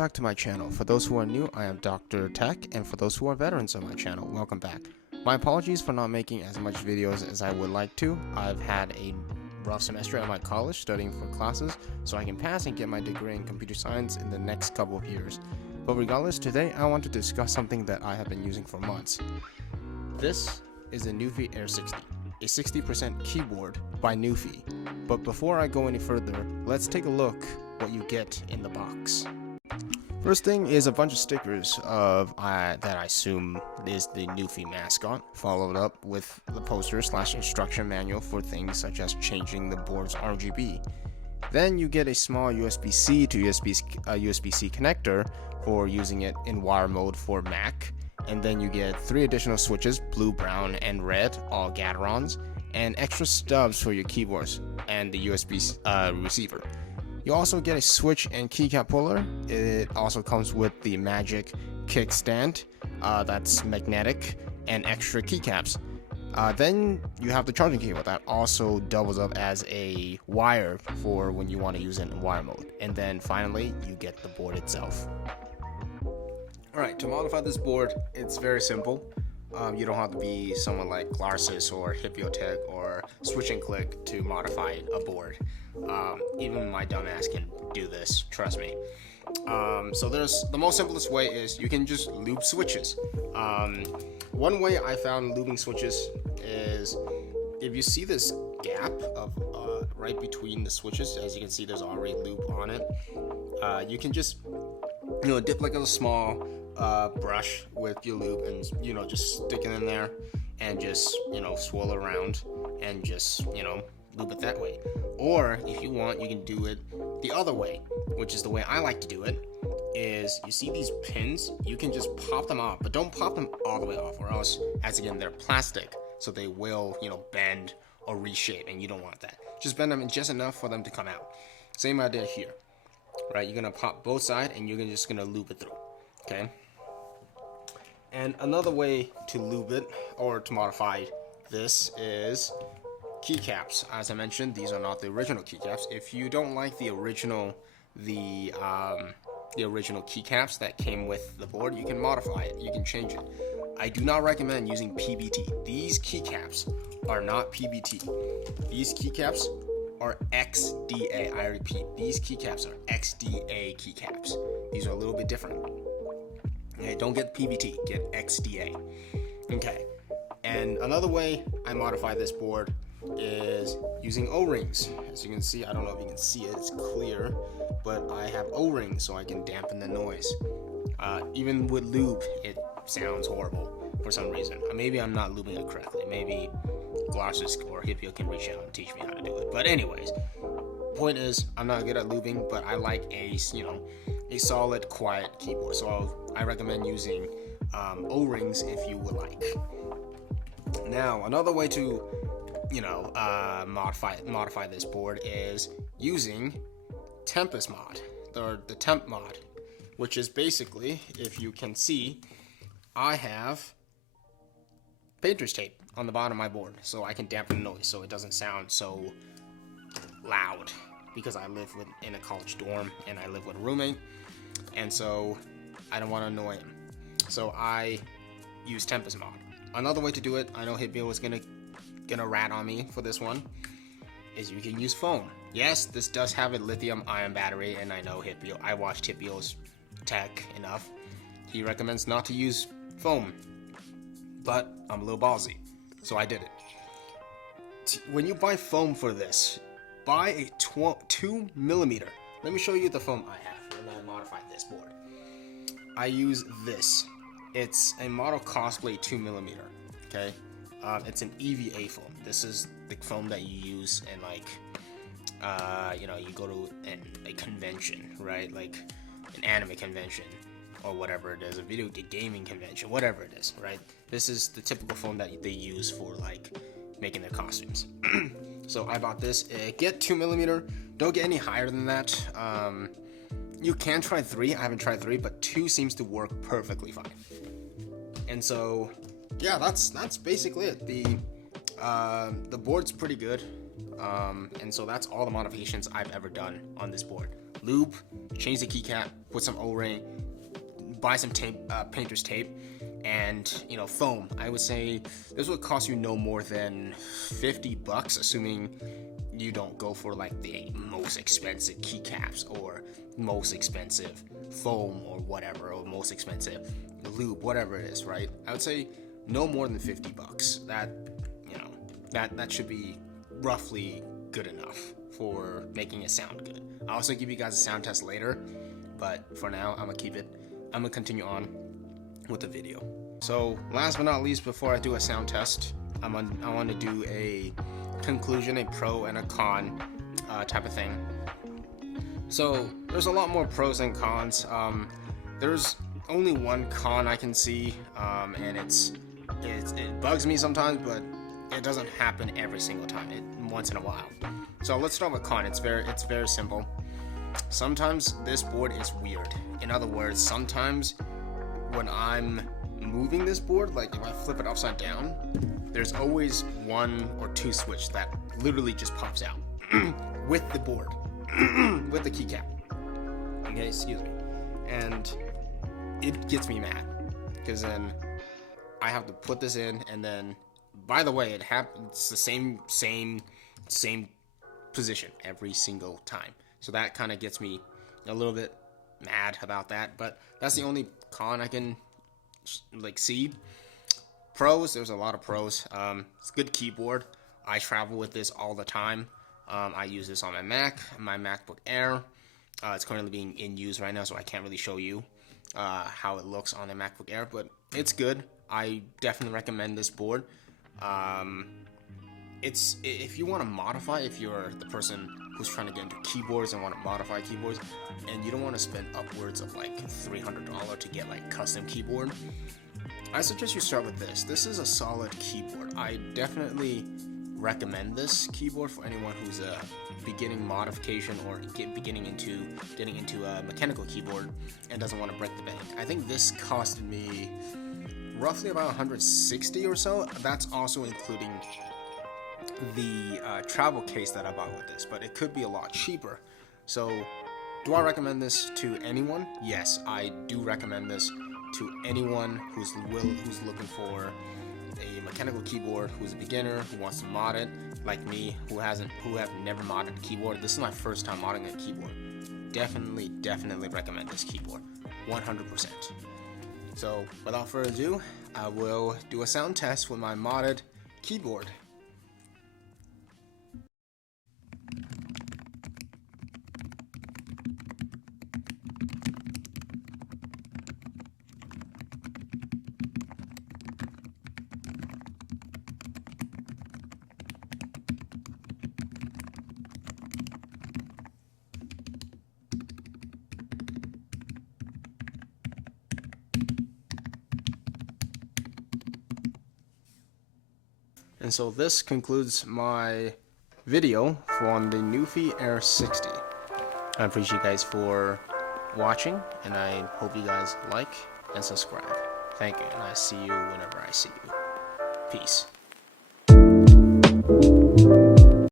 back to my channel. For those who are new, I am Dr. Tech, and for those who are veterans of my channel, welcome back. My apologies for not making as much videos as I would like to. I've had a rough semester at my college studying for classes, so I can pass and get my degree in computer science in the next couple of years. But regardless, today I want to discuss something that I have been using for months. This is a Nuphy Air 60, a 60% keyboard by Nuphy. But before I go any further, let's take a look what you get in the box. First thing is a bunch of stickers of that I assume is the Nuphy mascot, followed up with the poster/instruction manual for things such as changing the board's RGB. Then you get a small USB-C to USB-C connector for using it in wire mode for Mac, and then you get 3 additional switches, blue, brown, and red, all Gaterons, and extra stubs for your keyboards and the USB receiver. You also get a switch and keycap puller. It also comes with the Magic kickstand that's magnetic and extra keycaps. Then you have the charging cable that also doubles up as a wire for when you want to use it in wire mode. And then finally, you get the board itself. Alright, to modify this board, it's very simple. You don't have to be someone like Glarsis or Hippotech or Switch and Click to modify a board. Even my dumbass can do this, trust me. So the most simplest way is you can just loop switches. One way I found looping switches is if you see this gap of right between the switches, as you can see there's already loop on it. You can just dip like a small brush with your loop and just stick it in there and just swirl around and just loop it that way. Or if you want, you can do it the other way, which is the way I like to do it. Is you see these pins, you can just pop them off, but don't pop them all the way off, or else, as again, they're plastic, so they will bend or reshape, and you don't want that. Just bend them just enough for them to come out. Same idea here, right? You're gonna pop both sides and you're just gonna loop it through. Okay. And another way to loop it or to modify this is keycaps. As I mentioned, these are not the original keycaps. If you don't like the original keycaps that came with the board, you can modify it. You can change it. I do not recommend using PBT. These keycaps are not PBT. These keycaps are XDA. I repeat, these keycaps are XDA keycaps. These are a little bit different. Okay, don't get PBT, get XDA. Okay, and another way I modify this board is using O-rings. As you can see, I don't know if you can see it, it's clear, but I have O-rings so I can dampen the noise. Even with loop, it sounds horrible for some reason. Maybe I'm not looping it correctly. Maybe Glarsis or Hippio can reach out and teach me how to do it. But anyways, point is, I'm not good at looping, but I like a solid, quiet keyboard. So I recommend using O-rings if you would like. Now, another way to modify this board is using Tempest mod, or the temp mod, which is basically, if you can see, I have painter's tape on the bottom of my board so I can dampen the noise so it doesn't sound so loud, because I live in a college dorm and I live with a roommate, and so I don't want to annoy him. So I use Tempest mod. Another way to do it, I know Hippio was gonna rat on me for this one, is you can use foam. Yes, this does have a lithium-ion battery, and I know Hippio. I watched Hippio's tech enough. He recommends not to use foam, but I'm a little ballsy, so I did it. When you buy foam for this, buy a 2mm. Let me show you the foam I have when I modified this board. I use this. It's a model cosplay 2mm. Okay. It's an EVA foam. This is the foam that you use in you go to a convention, right? Like an anime convention or whatever it is, a video gaming convention, whatever it is, right? This is the typical foam that they use for making their costumes. So I bought this. Get 2mm. Don't get any higher than that. You can try 3. I haven't tried 3, but 2 seems to work perfectly fine. And so, yeah, that's basically it. The board's pretty good, and so that's all the modifications I've ever done on this board. lube, change the keycap, put some O-ring, buy some tape, painter's tape, and foam. I would say this would cost you no more than $50, assuming you don't go for like the most expensive keycaps or most expensive foam or whatever, or most expensive lube, whatever it is, right? I would say no more than $50. That should be roughly good enough for making it sound good. I'll also give you guys a sound test later, but for now I'm gonna continue on with the video. So last but not least, before I do a sound test, I want to do a conclusion, a pro and a con type of thing. So there's a lot more pros than cons. There's only one con I can see, and it bugs me sometimes, but it doesn't happen every single time. Once in a while. So let's start with con. It's very simple. Sometimes this board is weird. In other words, sometimes when I'm moving this board, like if I flip it upside down, there's always one or two switch that literally just pops out with the board, with the keycap. Okay, excuse me. And it gets me mad because then I have to put this in, and then, by the way, it happens the same position every single time. So that kind of gets me a little bit mad about that, but that's the only con I can see. Pros, there's a lot of pros. It's a good keyboard. I travel with this all the time. I use this on my MacBook Air. It's currently being in use right now, so I can't really show you how it looks on a MacBook Air, but it's good. I definitely recommend this board. If you want to modify, if you're the person who's trying to get into keyboards and want to modify keyboards, and you don't want to spend upwards of like $300 to get like custom keyboard, I suggest you start with this. This is a solid keyboard. I definitely recommend this keyboard for anyone who's a beginning modification or getting into a mechanical keyboard and doesn't want to break the bank. I think this costed me roughly about $160 or so. That's also including the travel case that I bought with this, but it could be a lot cheaper. So do I recommend this to anyone? Yes, I do recommend this to anyone who's looking for a mechanical keyboard, who's a beginner, who wants to mod it, like me, who have never modded a keyboard. This is my first time modding a keyboard. Definitely recommend this keyboard, 100%. So without further ado, I will do a sound test with my modded keyboard. And so this concludes my video on the Nuphy Air 60. I appreciate you guys for watching, and I hope you guys like and subscribe. Thank you, and I see you whenever I see you. Peace.